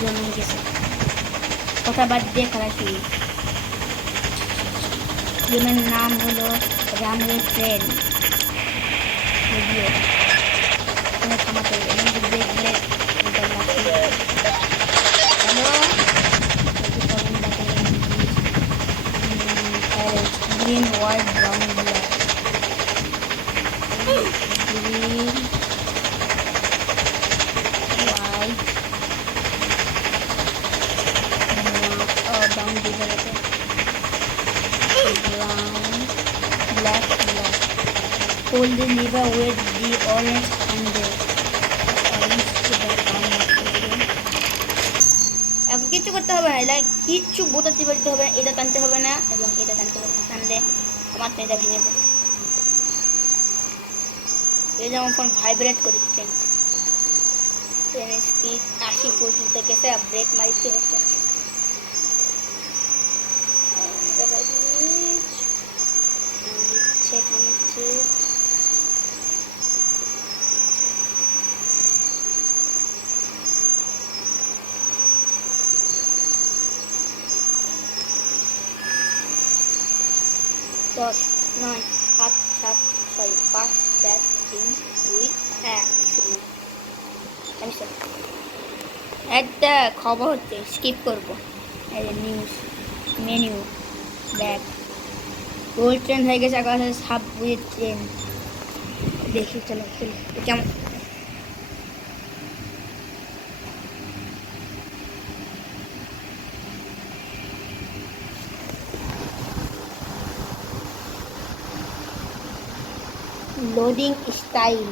জমে গেছে। কথা বাদ দিয়ে খেলা শুরু। গেমের নাম হলো রানওয়ে ট্রেন। যদিও এখানে থামাতে হবে, এবং দেখলে hello green white brown black green white brown design brown, black, black. Hold the lever with the orange handle. Orange lever এখন কিচ্ছু করতে হবে না, লাইক কিচ্ছু বোতাতে পারতে হবে না, এটা টানতে হবে না এবং এটা টানতে হবে, টানলে আমার তো এটা ভেঙে পড়বে। এই যেমন ফোন ভাইব্রেট করছে, ট্রেনের স্পিড 80 পর্যন্ত গেছে, ব্রেক মারিতে হচ্ছে না। থামছে দশ, 9, 7, 7, 6, 5, 4, 3, 2, 1 শূন্য। একটা খবর হচ্ছে, স্কিপ করবো। News menu back gold train হয়ে গেছে, আগে সাবওয়ে ট্রেন। দেখি চলো কেমন লোডিং স্টাইল।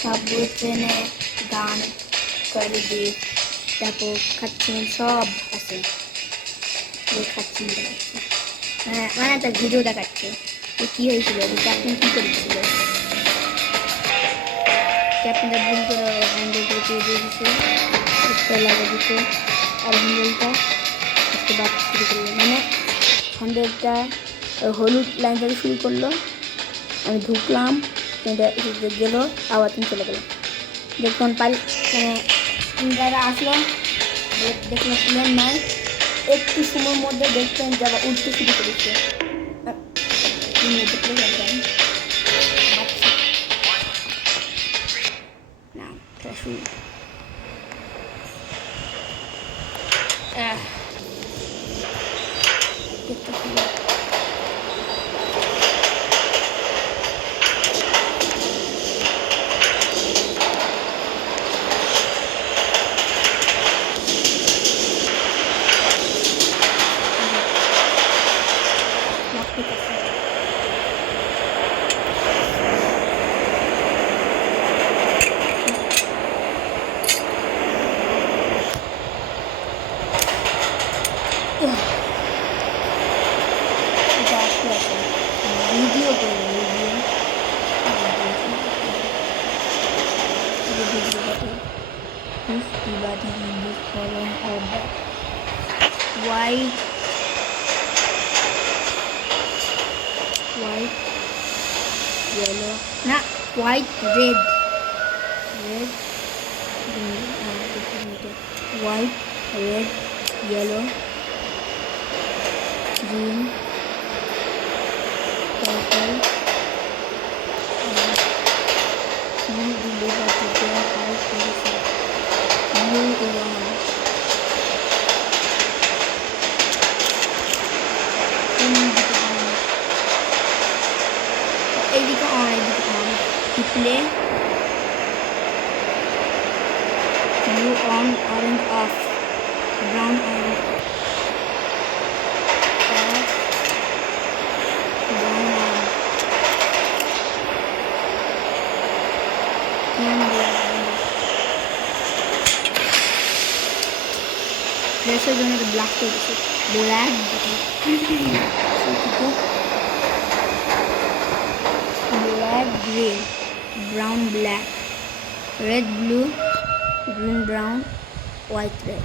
সাবওয়ে ট্রেনে গান করে দিয়ে তারপর খাচ্ছেন সব আছে, খাচ্ছেন দেখাচ্ছে, মানে একটা ভিডিও দেখাচ্ছে কি হয়েছিল, ক্যাপ্টেন কি করেছিল, ক্যাপ্টেনটা ভুল করে হ্যান্ডেল করে দিয়ে দিয়েছে, লাগিয়ে দিচ্ছে, আর হ্যান্ডেলটা একটু বাদ শুরু করলো, মানে হ্যান্ডেলটা হলুদ লাইন থেকে শুরু করলো, আমি ঢুকলাম, গেল, আবার তুমি চলে গেলাম। দেখুন পারি মানে জায়গা আসলো, দেখলাম প্লেন নাই, একটু সময়ের মধ্যে দেখতেন যে আবার উঠতে শুরু করেছে। না শুরু দেখতে শুরু ভিডিও করে everybody in this column of the white yellow na white red white red yellow green purple blue deliver to their high position blue one এদিকে on play blue on orange off brown on off brown on There's a black table. Black black grey brown black red blue green brown white red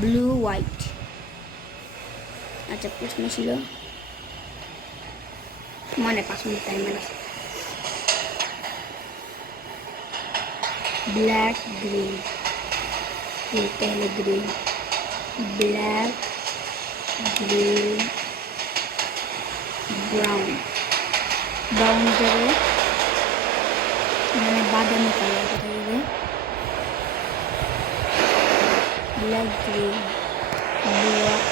blue white আচ্ছা প্রথমে ছিল মানে 5 minute timer আছে black green এটা হলো green black green brown brown থেকে মানে বাদামি কালার থাকবে ব্ল্যাক গ্রিন গ্রিন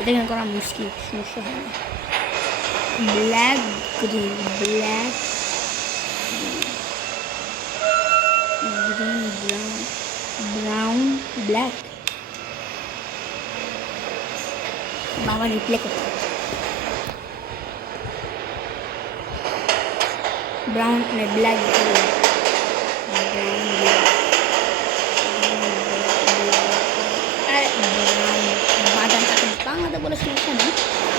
এটা কেন করা মুশকিল সমস্যা হয় না black green black green brown brown black বাবা রিপ্লে করতে ব্রাউন মানে ব্ল্যাক ব্রাউন বাদাম তাকে বাংলাতে বলে সমস্যা নেই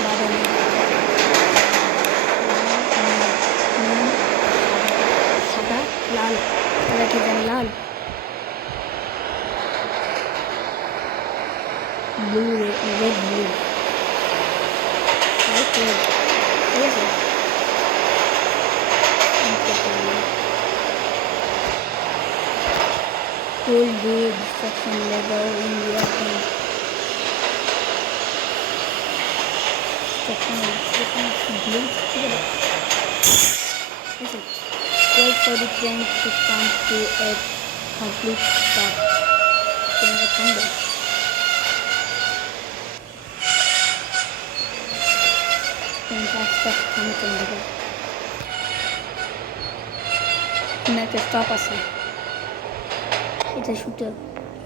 বাদাম সাদা লাল তারা কি জানি লাল ব্লু রেড ব্লু ঠিক আছে cold day destruction level in your hand. Listen, wait for the train to come to a complete stop. Tengah tanda. Tengah stop kami tanda. Tengah stop asal. এটা শুটার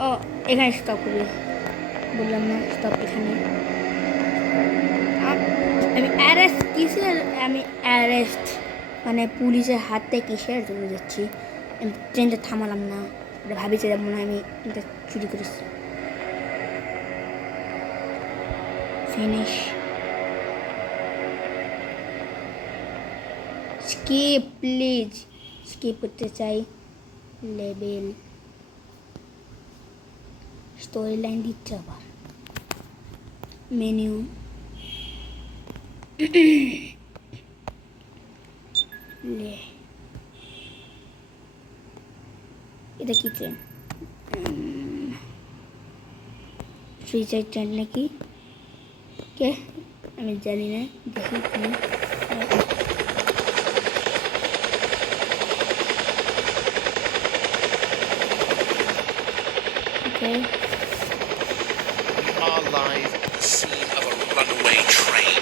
ও এখানে স্টপ করবে বললাম না স্টপ এখানে আমি অ্যারেস্ট কিসের আমি অ্যারেস্ট মানে পুলিশের হাতে কিসের জন্য যাচ্ছি আমি ট্রেনটা থামালাম না ভাবিছে মনে হয় আমি ট্রেনটা চুরি করেছি ফিনিশ স্কিপ প্লিজ স্কিপ করতে চাই লেভেল স্টোরি লাইন দিচ্ছে আবার মেনু এটা কি ট্রেন ফ্রিজের ট্রেন নাকি কে আমি জানি না দেখি Okay. We are live at the scene of a runaway train.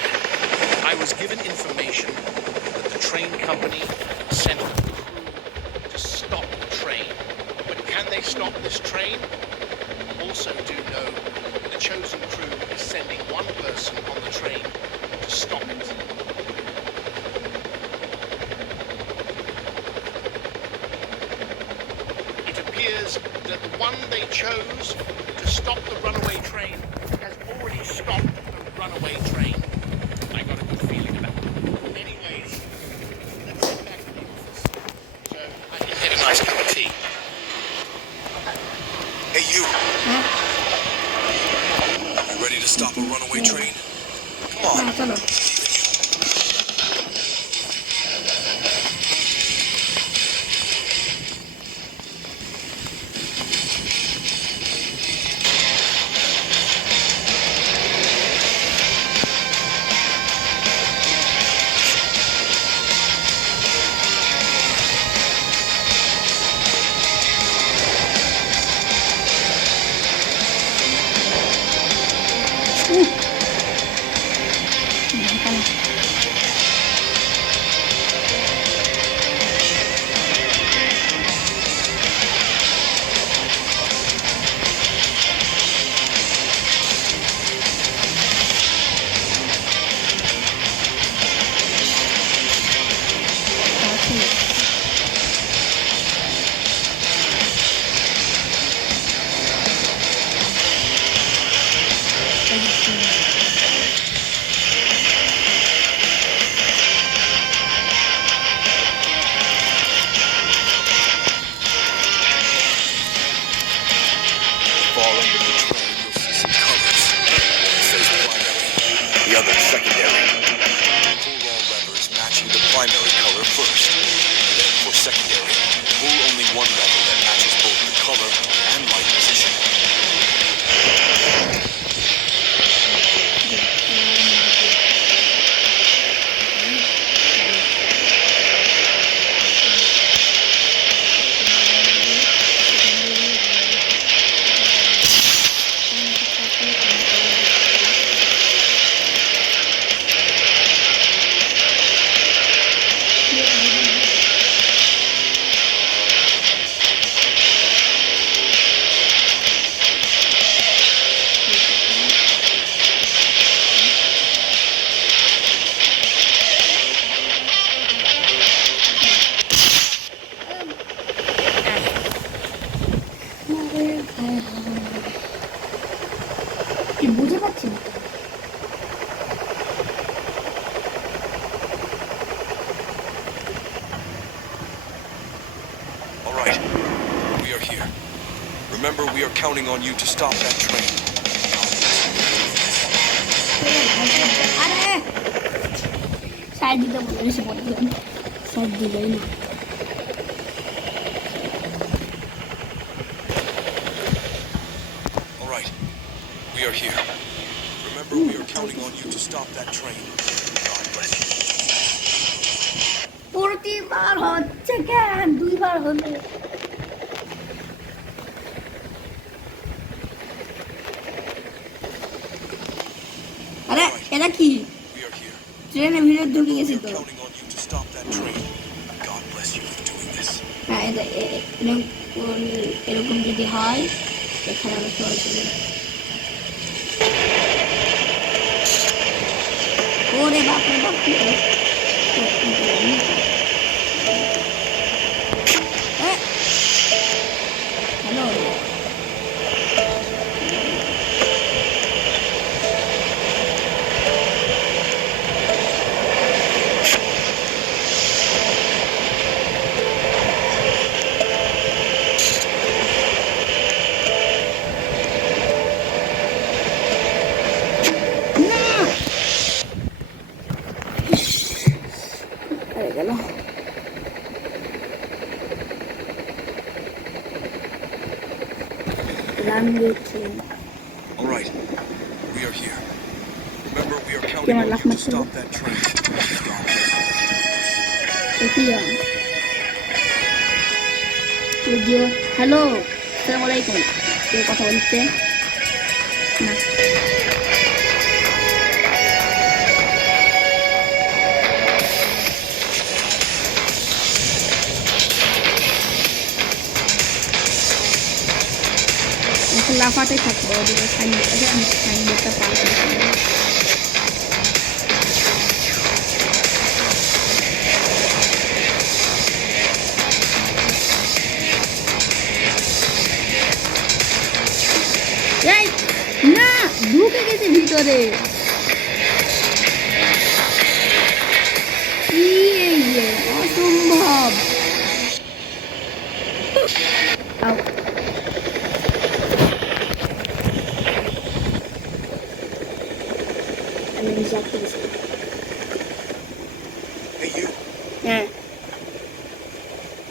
I was given information that the train company sent a crew to stop the train. But can they stop this train? Also do know that the chosen crew is sending one person on the train to stop it. It appears that the one they chose to stop the runaway train has already stopped the runaway train. I got a good feeling about it. Anyways, let's head back to the office. So I can get a nice cup of tea. Hey, you. You ready to stop a runaway train? Come on. secondary. Pull only one lever that matches both the color and light position. বুঝে পাচ্ছি না। All right, we are here. Remember, we are counting on you to stop that train. আরে সাইড দিতে বলেছি পরে দিলাম, সাইড দিলেই না। All right, we are here. Remember, we are counting on you to stop that train. God bless you. প্রতিবার হচ্ছে কেন, দুইবার হলে আরে এটা কি We are here. ট্রেনের ভিতরে ঢুকে গেছি We তো। are counting on you to stop that train. God bless you for doing this. হ্যাঁ এরকম যদি হয় এখানে আমরা সবাই চলে যাবো। ওরে বাপরে বাপরে, হ্যালো গেল। Runway train. All right, we are here. Remember, we are counting on you to stop that train. God bless you. Hello, আসসালামু আলাইকুম। কে কথা বলছে? না লাফাতেই থাকবো, ওদিকে সাইনবোর্ডটা পার করে এই না ঢুকে গেছে ভিতরে। কি এই যে অসম্ভব। Hey, you. হ্যাঁ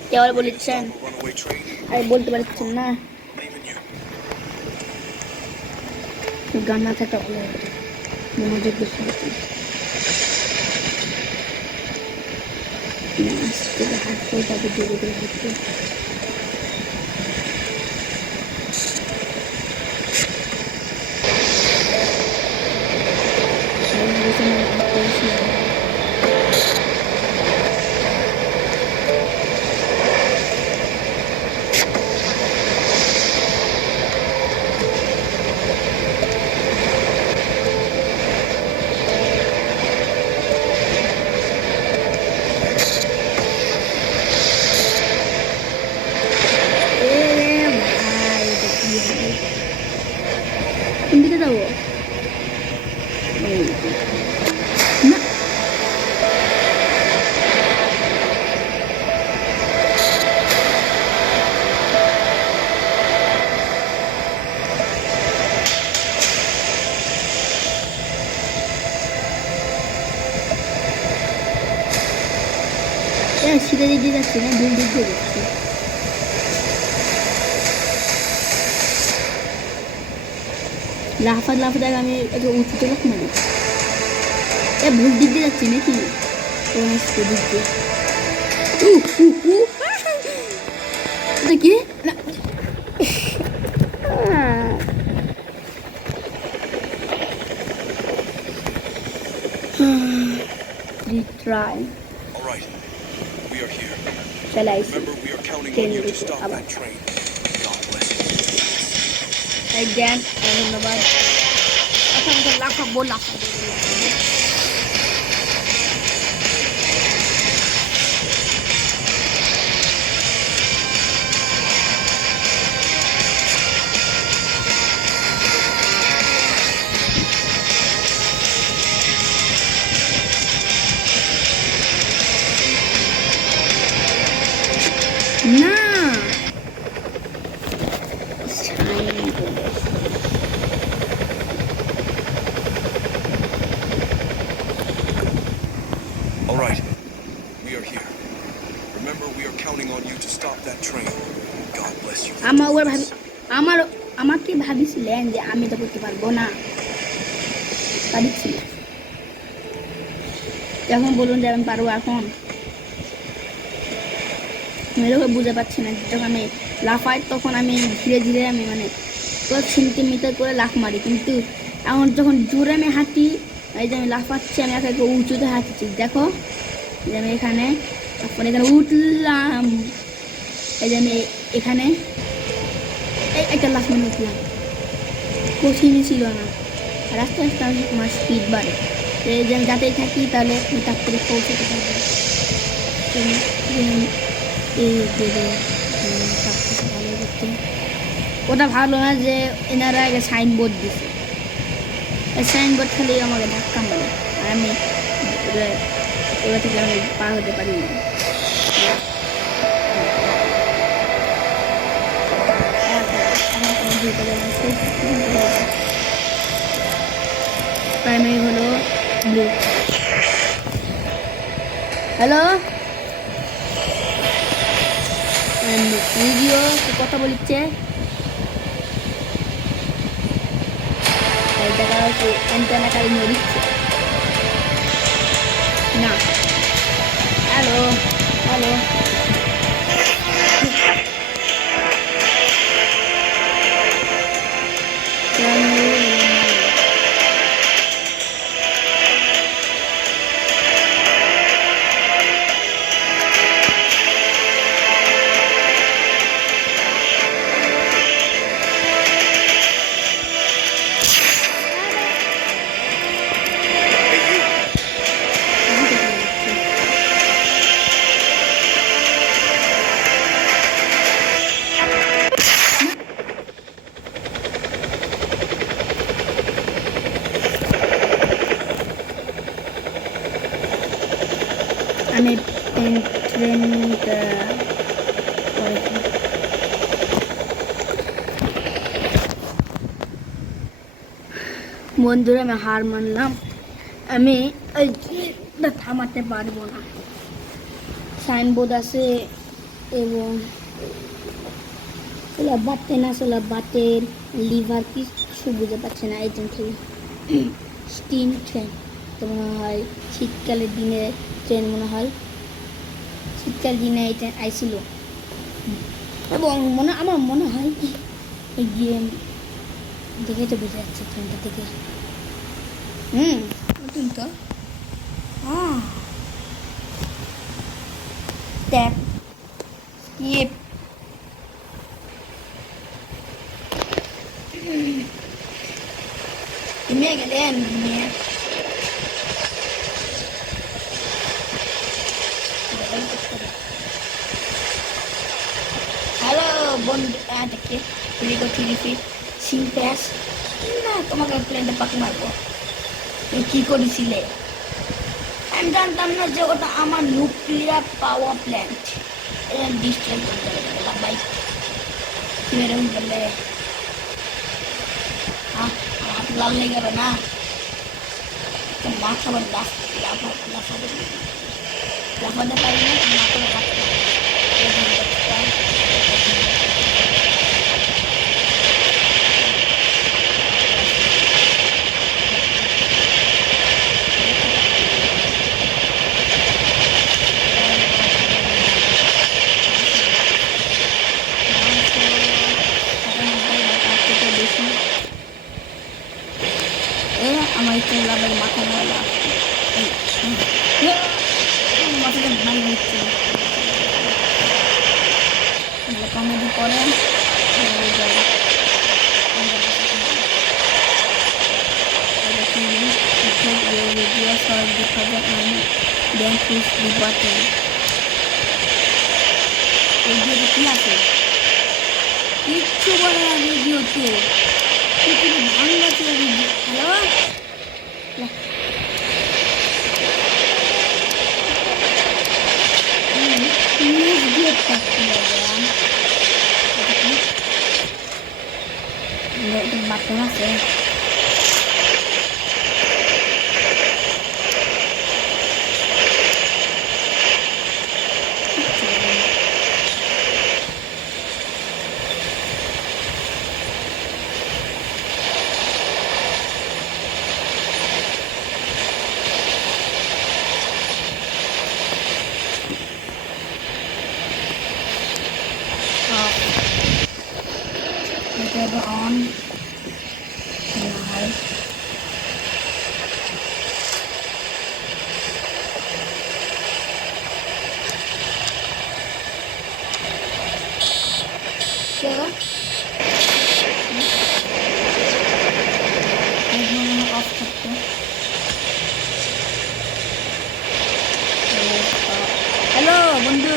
কেউ বলেছেন, Stop a runaway train. আমি বলতে পারছেন না, Leaving you. গান না থাকা ভালো হতো, মনোযোগ বেশি হতো। আজকে হাঁটতে তাকে দূরে দূরে হাঁটতে সিধা দিক দিয়ে যাচ্ছি না, ভুল দিক দিয়ে যাচ্ছি। লাফাতে লাফাতে আমি একটা উঁচুতে লাফ মারি। ভুল দিক দিয়ে যাচ্ছি নাকি? দিক দিয়ে এটা কি না retry. All right, we are here. Shall I Remember, we are counting on you to stop that train. God bless you. Again, ধন্যবাদ। এখন লাফাবো লাফাবো। না All right, we are here. Remember, we are counting on you to stop that train. God bless you. আমাকে ভাবিছিলেন যে আমি তো করতে পারবো না, ভাবিছিলেন। এখন বলুন যে আমি পারবো। এখন মেয়েরও বুঝতে পারছি না, যখন আমি লাফাই তখন আমি ধীরে ধীরে আমি মানে সেন্টিমিটার করে লাফ মারি, কিন্তু এখন যখন জোরে আমি হাঁটি, এই যে আমি লাফাচ্ছি, আমি একে উঁচুতে হাঁটছি। দেখো যে আমি এখানে উঠলাম, এই যে আমি এখানে একটা লাফ মানে উঠলাম, কঠিনই ছিল না। আর আস্তে আস্তে আমার স্পিড বাড়ে, এই যে আমি যাতেই থাকি তাহলে আমি তাড়াতাড়ি পৌঁছাতে পারবো। ওটা ভালো না যে এনারা আগে সাইনবোর্ড দিছে, সাইনবোর্ড খালি আমাকে ধাক্কা মারে, আর আমি ওটা থেকে আমি পার হতে পারি না। প্রাইমারি হলো ব্লু। হ্যালো ভিডিও কথা বলিচ্ছে, অ্যান্টেনা খালি নড়িচ্ছে না। হ্যালো হ্যালো আমি ট্রেনটা বন্ধুরা আমি হার মানলাম, আমি থামাতে পারবো না। সাইনবোর্ড আছে এবং বাতেন আসলে বাতের লিভার কিছু বুঝতে পারছে না। এই ট্রেন থেকে স্টিম ট্রেন তো মনে হয় শীতকালের দিনে ট্রেন, মনে হয় শীতকাল দিনে এই ট্রেন আইছিল, এবং আমার মনে হয় এই গেম দেখে তো বুঝে যাচ্ছে ট্রেনটা থেকে। নতুন তো ট্যাপ স্কিপ ঘুমিয়ে গেলেন ঘুমিয়ে। হ্যালো বন্ধু, দেখে সিম্প্যাস না, তোমাকে প্লেনটা পাখি মারবো। তুমি কী করেছিলে? আমি জানতাম না যে ওটা আমার নিউক্লিয়ার পাওয়ার প্ল্যান্ট। ডিস্ট্রেস করতে ভাই, তুমি এরকম করলে হাত লাল লেগে যাবে না? মাথা আবার লাফাবে। লাফাতে পারি না, না করে কাটতে হবে। এই ঘন্টাটা বেশি আমার একটু লাভের মাথা ধরা মাথাটা ভাই হচ্ছে কমেডি করে কি আছে কিচ্ছু বলে না ভিডিওতে ভাঙা চলে হ্যালো বাথরুম আছে on live क्या ऑफ करते हैं हेलो बंधु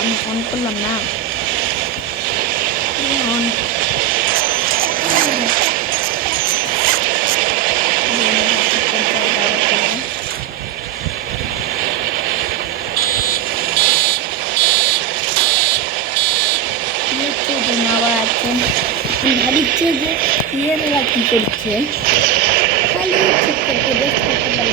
আমি ফোন করলাম না আবার আছেন ভাবিচ্ছে যে ইয়েরা কি করছে খালি ঠিক করতে বেশ করতে পারি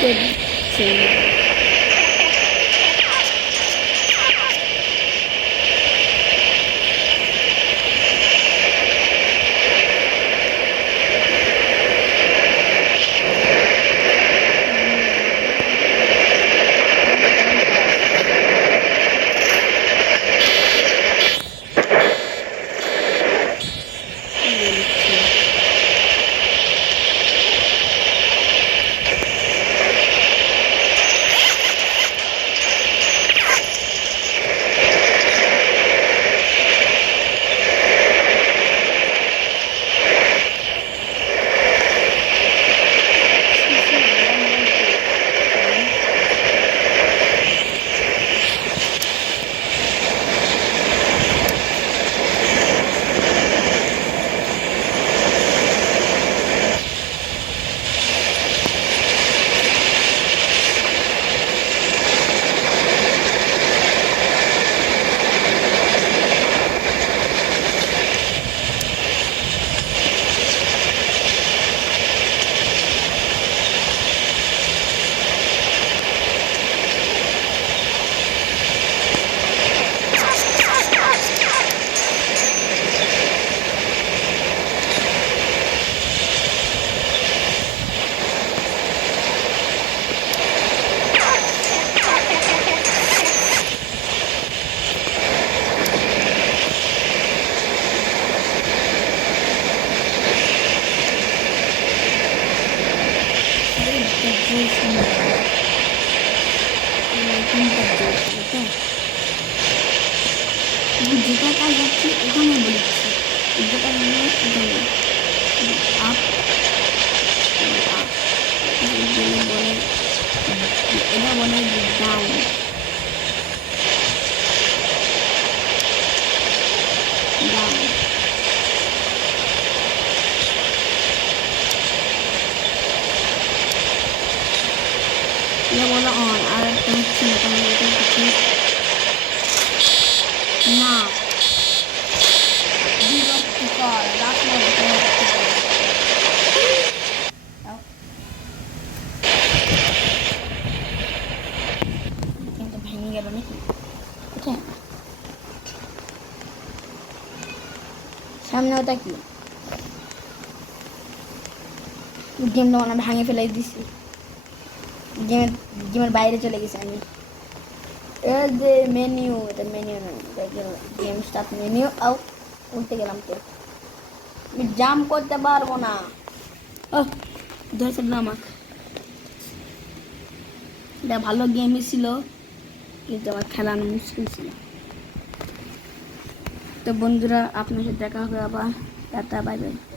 কে দিচ্ছে যেটা কাজ যাচ্ছি এখানে বলেছি যেটা এখানে আপ বলে এটা বলে ডাউন ডাউন এটা বলে অন আর একটা হচ্ছে মোটামুটি কিছু না বিরক্তিকর কিন্তু ভেঙে গেল নাকি আচ্ছা সামনে ওটা কি গেমটা মানে ভাঙে ফেলাই দিছি গেমের বাইরে চলে গেছি আমি এর যে মেনু এটা মেনু না গেম স্টার্ট মেনু আউ উল্টে গেলাম তো আমি জাম করতে পারবো না ধরেছিল না আমাকে এটা ভালো গেমই ছিল কিন্তু আমার খেলানো মুশকিল ছিল তো বন্ধুরা আপনার সাথে দেখা হবে আবার টাটা বাই বাই